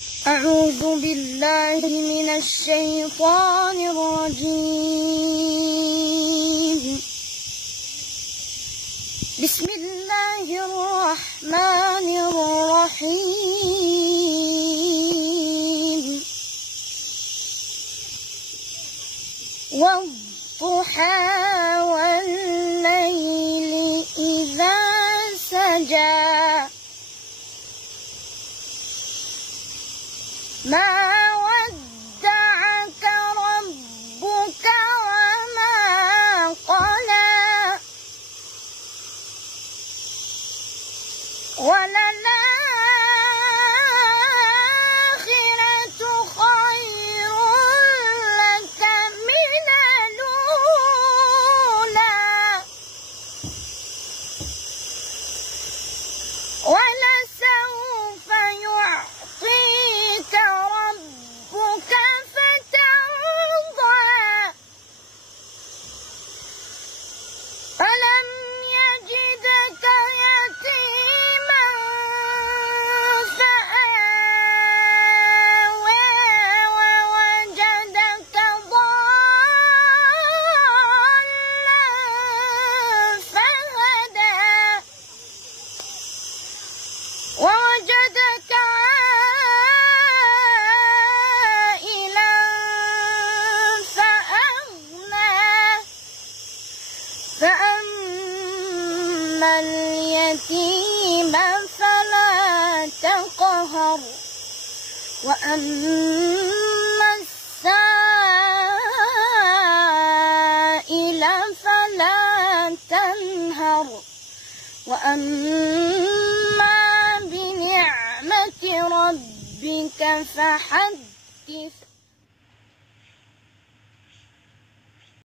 أعوذ بالله من الشيطان الرجيم. بسم الله الرحمن الرحيم. والضحى والليل إذا سجى ما ودعك ربك وما قلى وللآخرة خير لك من الأولى ولسوف يعطيك ربك فترضى ألم يجدك يتيما فآوى ووجدك ضالا فهدى ووجدك عائلا فأغنى فأما اليتيم فلا تقهر وأما السائل فلا تنهر وأما بنعمة ربك فحدث.